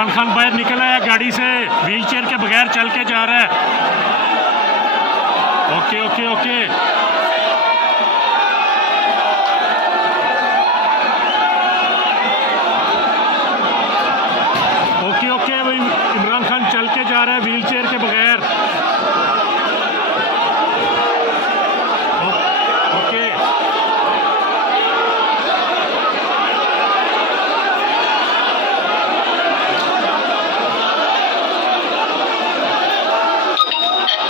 इमरान खान बाहर निकला है गाड़ी से, व्हील चेयर के बगैर चल के जा रहा है। Okay okay okay okay okay भाई, इमरान खान चल के जा रहा है व्हील चेयर के बगैर।